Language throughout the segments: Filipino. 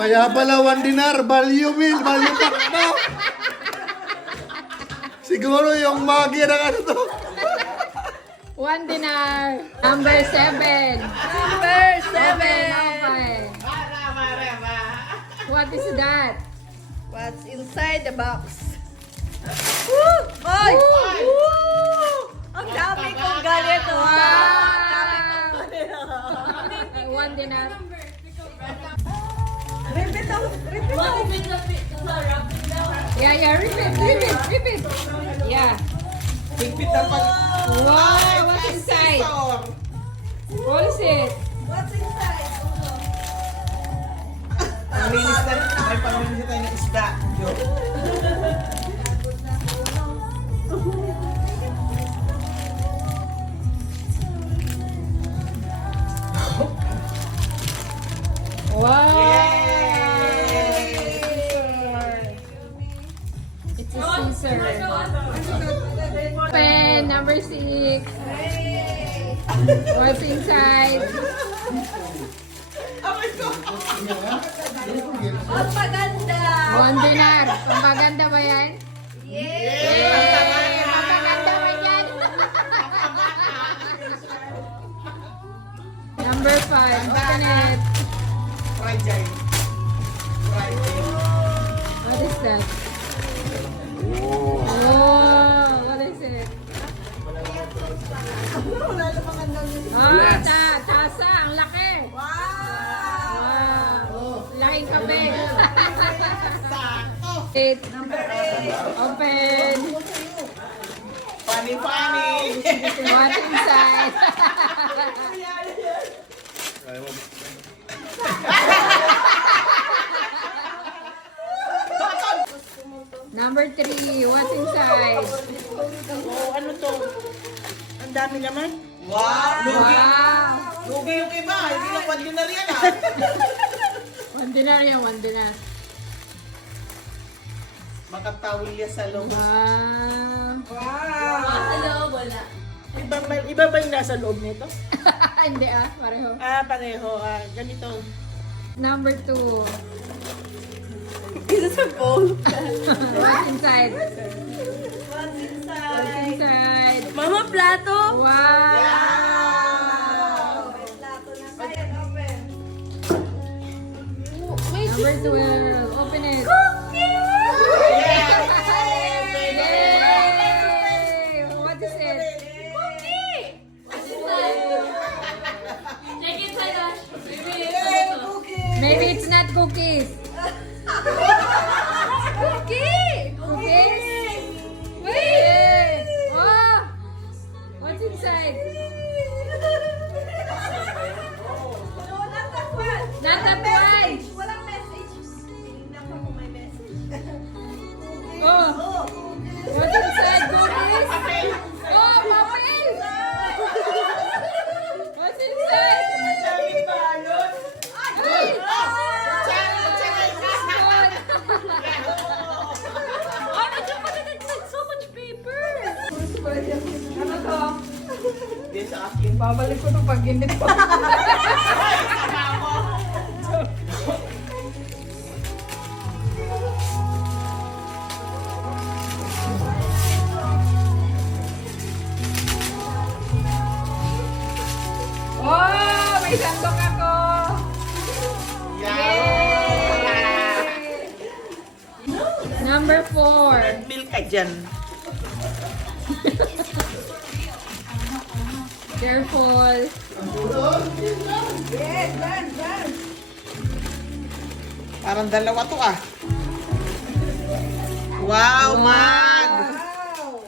Kaya pala 1 dinar, value meal, value pack na. Siguro yung magya ng ano to. 1 dinar. Number 7. Number 7. Okay. What is that? What's inside the box? Woo! Oy! Woo! Ang dami kong ganito. Wow! 1 dinar. Repeat ang, repeat ang. Yeah, repeat. Yeah. Higpit na pag... Wow, what's inside? What is it? What's inside? Pamilis na, may pamilis tayo ng isda. Joke. Wow! It's a Caesar. Pen number 6. What's inside? Ang maganda. 1 dinar. Pampaganda ba yan? Yay! Pampaganda ba yan? Number 5. Open it. Fried egg. Fried egg. What is that? Oh, what is it? Wala namang andang yun. Tasa. Ang laki. Wow! Wow. Laking kape. Sakto. 8. Number 8. Open. Funny. What's inside? Number 3. What's inside? Oh, ano to? Ang dami naman. Wow! Lugi. Wow. Lugi yung iba. Hindi na pwede na rin ah. 1 dinar yan, 1 dinar. Makatawil yan sa loob. Wow. Wow! Iba ba yung nasa loob nito? Hindi pareho. Pareho. Ganito. Number 2. This is a bowl. What's inside? What's What's inside? inside? Mama, plato! Wow. May plato na kaya. Open. Number 12. Open it. Yay! What is it? Maybe it's not cookies. Cookie! Cookies? Wait! Oh! What's inside? No, not that one. Not that Message. one. Walang message. Tingnan ko kung may message. Oh! What's inside? Cookies? Oh, papel! What's inside? Ay! Ano to? Hindi sa akin. Babalik ko to pag ginit ko. Oh! May sandok ako! Yay! Number 4. Milk ka dyan. Careful. Yes, done. Parang dalawa to ah. Wow, mag! Wow!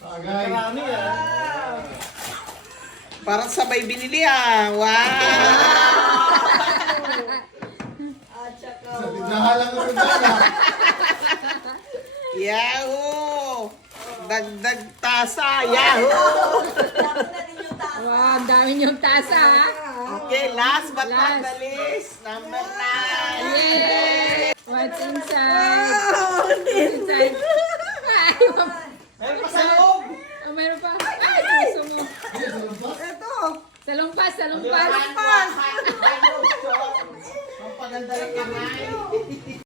Tagay. Marami ah. Parang sabay binili ah. Wow! At saka, Sa tindahan lang rin dala. Yahoo! Dagdag tasa! Yahoo! dami na ninyo tama. Wow, ang dami niyong tasa, ha? Okay, last but not Last. the least, number 9. Yay! What's inside? What's inside? Ay, Meron pa sa loob! oh, meron pa. Ay, gusto mo. Ito. Salumpas. Pampaganda. ng dalang kamay.